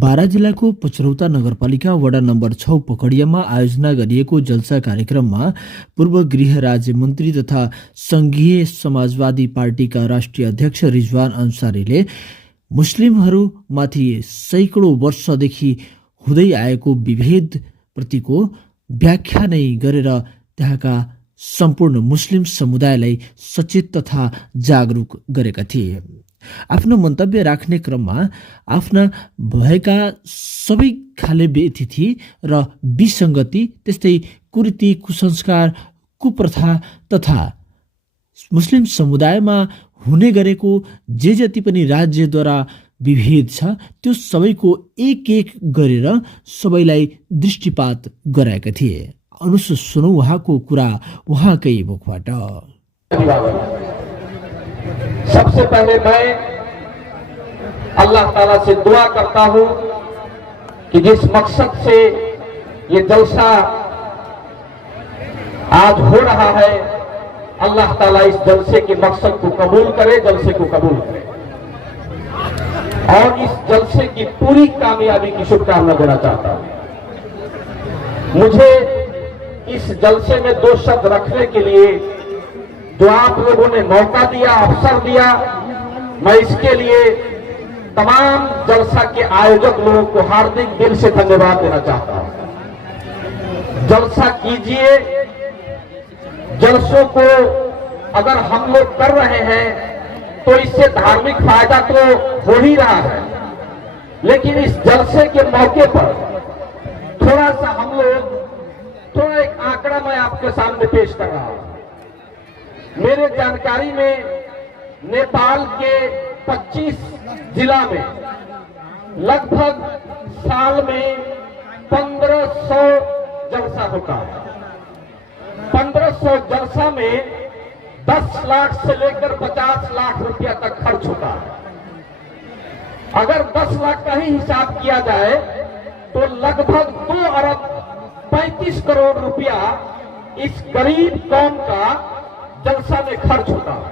बारा जिल्लाको पचरौता नगरपालिका वडा नम्बर 6 पकडियामा आयोजना गरिएको जलसा कार्यक्रममा पूर्व गृह राज्य मन्त्री तथा संघीय समाजवादी पार्टीका राष्ट्रिय अध्यक्ष रिजवान अन्सारीले मुस्लिमहरूमाथि सैकडौं वर्षदेखि हुँदै आएको विभेद प्रतिको व्याख्या नै गरेर त्यहाँका सम्पूर्ण मुस्लिम समुदायलाई सचेत तथा जागरुक गरेका थिए। आफ्नो मन्तव्य राख्ने क्रममा आफ्ना भएका सबै खाले बेतिथि र विसङ्गति, त्यस्तै कुरीति, कुसंस्कार, कुप्रथा तथा मुस्लिम समुदायमा हुने गरेको जे जति पनि राज्यद्वारा विभेद छ त्यो सबैको एक एक गरेर सबैलाई दृष्टिपात गराएका थिए। अनुसु सुनौ उहाँको कुरा उहाँकै मुखबाट। सबसे पहले मैं अल्लाह ताला से दुआ करता हूं कि जिस मकसद से ये जलसा आज हो रहा है, अल्लाह ताला इस जलसे के मकसद को कबूल करे, जलसे को कबूल करे और इस जलसे की पूरी कामयाबी की शुभकामना देना चाहता हूं। मुझे इस जलसे में दो शब्द रखने के लिए जो आप लोगों ने मौका दिया, अवसर दिया, मैं इसके लिए तमाम जलसा के आयोजक लोगों को हार्दिक दिल से धन्यवाद देना चाहता हूं। जलसा कीजिए, जलसों को अगर हम लोग कर रहे हैं तो इससे धार्मिक फायदा तो हो ही रहा है, लेकिन इस जलसे के मौके पर थोड़ा सा हम लोग एक आंकड़ा मैं आपके सामने पेश कर रहा हूं। मेरे जानकारी में नेपाल के 25 जिला में लगभग साल में 1500 जलसा होता है। 1500 जलसा में 10 लाख से लेकर 50 लाख रुपया तक खर्च होता है। अगर 10 लाख का ही हिसाब किया जाए तो लगभग 2 अरब 35 करोड़ रुपया इस गरीब कौम का जलसा में खर्च होता है।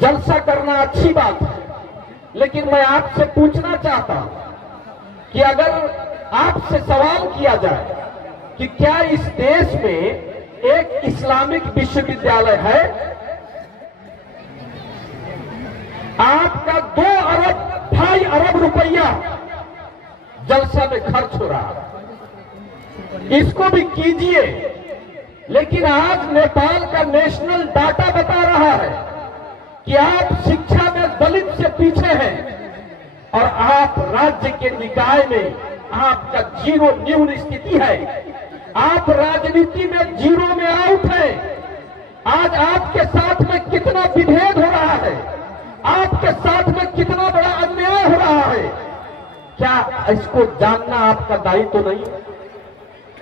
जलसा करना अच्छी बात है, लेकिन मैं आपसे पूछना चाहता हूं कि अगर आपसे सवाल किया जाए कि क्या इस देश में एक इस्लामिक विश्वविद्यालय है, आपका 2 अरब 2.5 अरब रुपया जलसा में खर्च हो रहा है। इसको भी कीजिए, लेकिन आज नेपाल का नेशनल डाटा बता रहा है कि आप शिक्षा में दलित से पीछे हैं और आप राज्य के निकाय में आपका जीरो न्यून स्थिति है। आप राजनीति में जीरो में आउट है। आज आपके साथ में कितना विभेद हो रहा है, आपके साथ में कितना बड़ा अन्याय हो रहा है, क्या इसको जानना आपका दायित्व तो नहीं?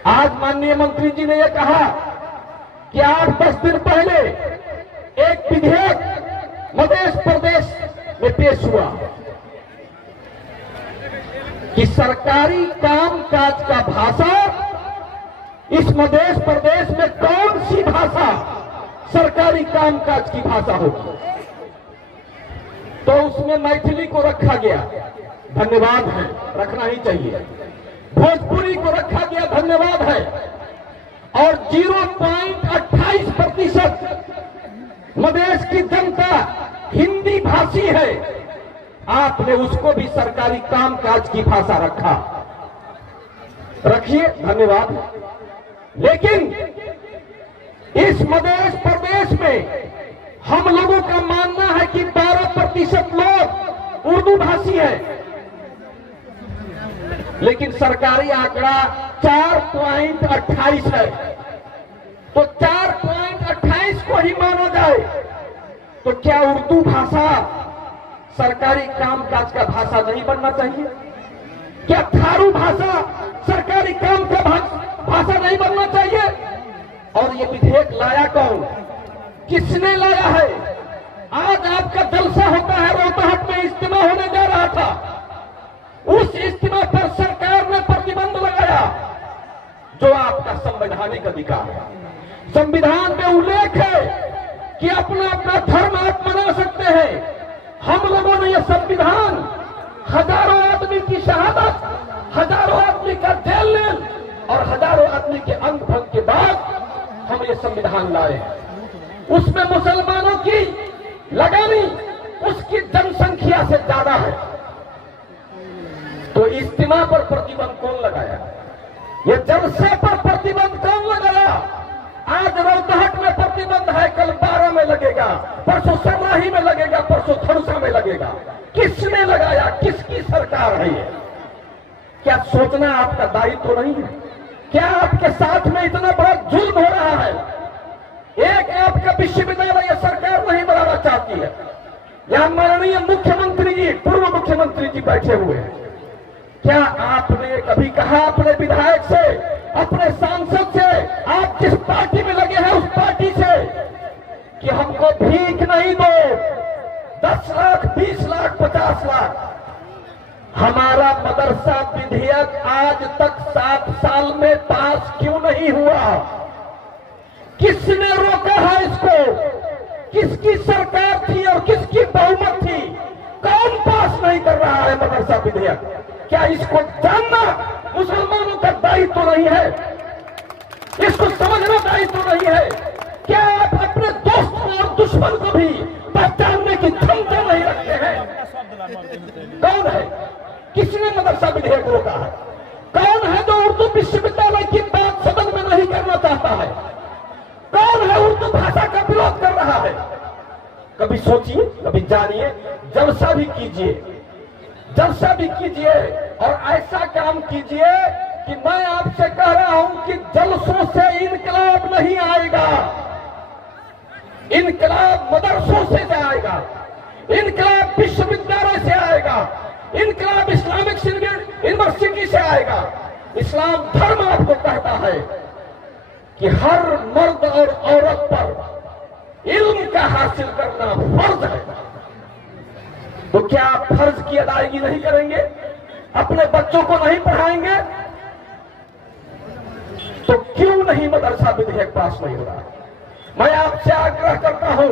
आज माननीय मंत्री जी ने यह कहा कि 8-10 दिन पहले एक विधेयक मध्य प्रदेश में पेश हुआ कि सरकारी कामकाज का भाषा इस मध्य प्रदेश में कौन सी भाषा सरकारी कामकाज की भाषा होगी, तो उसमें मैथिली को रखा गया, धन्यवाद है, रखना ही चाहिए। भोजपुरी को रखा गया, धन्यवाद है, और 0.28% मधेश की जनता हिंदी भाषी है, आपने उसको भी सरकारी कामकाज की भाषा रखा, रखिए, धन्यवाद। लेकिन इस मध्य प्रदेश में हम लोगों का मानना है कि 12% लोग उर्दू भाषी है, लेकिन सरकारी आंकड़ा 4.28 है। तो 4.28 को ही माना जाए तो क्या उर्दू भाषा सरकारी कामकाज का भाषा नहीं बनना चाहिए? क्या थारू भाषा सरकारी काम का भाषा नहीं बनना चाहिए? और ये विधेयक लाया कौन, किसने लाया है? आज आपका जलसा होता है, रोहतहट में इज्तिमा होने जा रहा था, उस इज्तिमा पर सरकार ने प्रतिबंध लगाया, जो आपका संवैधानिक अधिकार है। संविधान में उल्लेख है कि अपना अपना धर्म आप मना सकते हैं। हम लोगों ने यह संविधान हजारों आदमी की शहादत, हजारों आदमी का जेल लेन और हजारों आदमी के अंग भंग के बाद हम ये संविधान लाए हैं। उसमें मुसलमानों की लगानी उसकी जनसंख्या से ज्यादा है। तो इज्तिमा पर प्रतिबंध कौन लगाया? ये जलसे पर प्रतिबंध कौन लगाया? आज रौतहट में प्रतिबंध है, कल 12 में लगेगा, परसों सर्राही में लगेगा, परसों धनुषा में लगेगा। किसने लगाया? किसकी सरकार है ये? क्या सोचना आपका दायित्व तो नहीं है? क्या आपके साथ में इतना बड़ा जुल्म हो रहा है? एक आपका विश्वविद्यालय ये सरकार नहीं बनाना चाहती है। यहां माननीय मुख्यमंत्री जी, पूर्व मुख्यमंत्री जी बैठे हुए हैं। क्या आपने कभी कहा अपने विधायक से, अपने सांसद से, आप जिस पार्टी में लगे हैं उस पार्टी से कि हमको भीख नहीं दो, 10 लाख, 20 लाख, 50 लाख? हमारा मदरसा विधेयक आज तक 7 साल में पास क्यों नहीं हुआ? किसने रोका है इसको? किसकी सरकार थी और किसकी बहुमत थी? कौन पास नहीं कर रहा है मदरसा विधेयक? क्या इसको जानना मुसलमानों का दायित्व तो नहीं है? इसको समझना दायित्व तो नहीं है? क्या आप अपने दोस्त और दुश्मन को भी पहचानने की क्षमता नहीं रखते हैं? कौन है? किसने मदरसा विधेयक रोका है? कौन है जो उर्दू विश्वविद्यालय की बात सदन में नहीं करना चाहता है? कौन है उर्दू भाषा का विरोध कर रहा है? कभी सोचिए, कभी जानिए, जलसा भी कीजिए, जलसा भी कीजिए और ऐसा काम कीजिए कि मैं आपसे कह रहा हूं कि जलसों से इनकलाब नहीं आएगा। इनकलाब मदरसों से आएगा, इनकलाब विश्वविद्यालय से आएगा, इनकलाब इस्लामिक यूनिवर्सिटी से आएगा। इस्लाम धर्म आपको कहता है कि हर मर्द और औरत पर इल्म का हासिल करना फर्ज है। तो क्या आप फर्ज की अदायगी नहीं करेंगे? अपने बच्चों को नहीं पढ़ाएंगे? तो क्यों नहीं मदरसा विधेयक पास नहीं हो रहा? मैं आपसे आग्रह करता हूं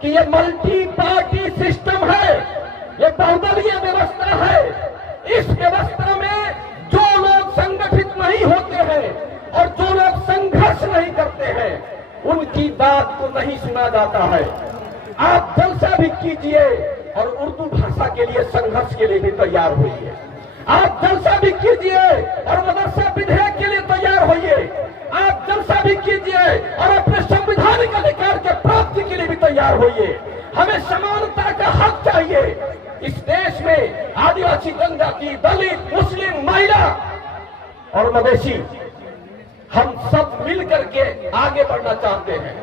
कि ये मल्टी पार्टी सिस्टम है, ये बहुदलीय व्यवस्था है। इस व्यवस्था में जो लोग संगठित नहीं होते हैं और जो लोग संघर्ष नहीं करते हैं, उनकी बात को नहीं सुना जाता है। आप जलसा भी कीजिए और उर्दू भाषा के लिए संघर्ष के लिए भी तैयार होइए। आप जलसा भी कीजिए और मदरसा विधेयक के लिए तैयार होइए। आप जलसा भी कीजिए और अपने संवैधानिक अधिकार के प्राप्ति के लिए भी तैयार होइए। हमें समानता का हक चाहिए। इस देश में आदिवासी, जनजाति, दलित, मुस्लिम, महिला और मवेशी, हम सब मिलकर के आगे बढ़ना चाहते हैं,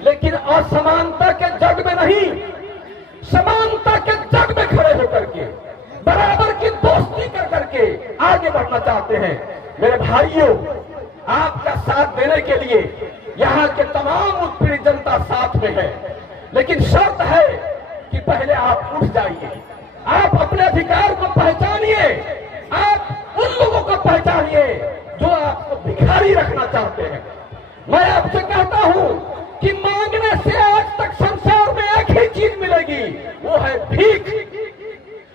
लेकिन असमानता के जग में नहीं, समानता के जग में खड़े होकर के बराबर की दोस्ती कर करके आगे बढ़ना चाहते हैं। मेरे भाइयों, आपका साथ देने के लिए यहाँ के तमाम उत्पीड़ित जनता साथ में है, लेकिन शर्त है कि पहले आप उठ जाइए, आप अपने अधिकार को पहचानिए, आप उन लोगों को पहचानिए जो आपको भिखारी रखना चाहते हैं। मैं आपसे कहता हूं कि मांगने से आज तक संसार में एक ही चीज मिलेगी, वो है भीख।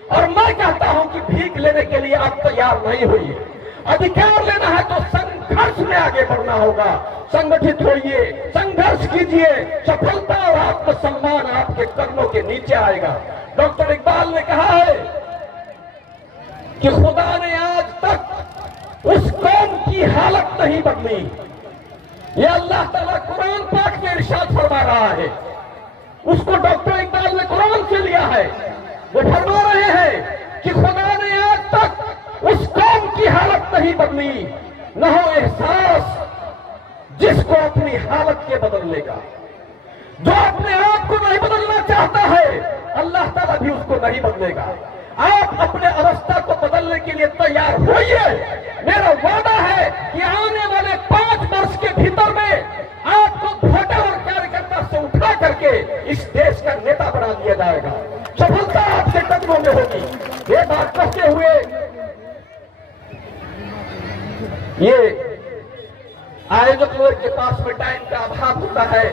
और मैं कहता हूं कि भीख लेने के लिए आप तैयार नहीं होइए। अधिकार लेना है तो संघर्ष में आगे बढ़ना होगा। संगठित होइए, संघर्ष कीजिए, सफलता और आत्मसम्मान आपके कदमों के नीचे आएगा। डॉक्टर इकबाल ने कहा है कि खुदा ने आज तक उस कौम की हालत नहीं बदली। ये अल्लाह ताला कुरान पाक में इरशाद फरमा रहा है। उसको डॉक्टर इकबाल ने कुरान से लिया है। वो फरमा रहे हैं कि खुदा ने आज तक उस कौम की हालत नहीं बदली, न हो एहसास जिसको अपनी हालत के बदल लेगा। जो अपने आप को नहीं बदलना चाहता है, अल्लाह ताला भी उसको नहीं बदलेगा। आप अपने अवस्था को बदलने के लिए तैयार होइए। मेरा वादा है कि आने वाले 5 वर्ष के भीतर में आपको वोटर और कार्यकर्ता से उठा करके इस देश का नेता बना दिया जाएगा। सफलता आपके कदमों में होगी। ये बात कहते हुए ये आयोजक लोग के पास में टाइम का अभाव होता है,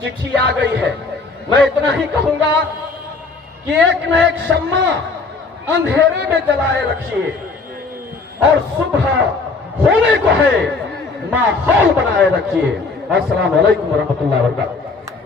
चिट्ठी आ गई है। मैं इतना ही कहूंगा कि एक न एक शम्मा अंधेरे में जलाए रखिए और सुबह होने को है माहौल बनाए रखिए। अस्सलाम वालेकुम रहमतुल्लाहि व बरकातहू।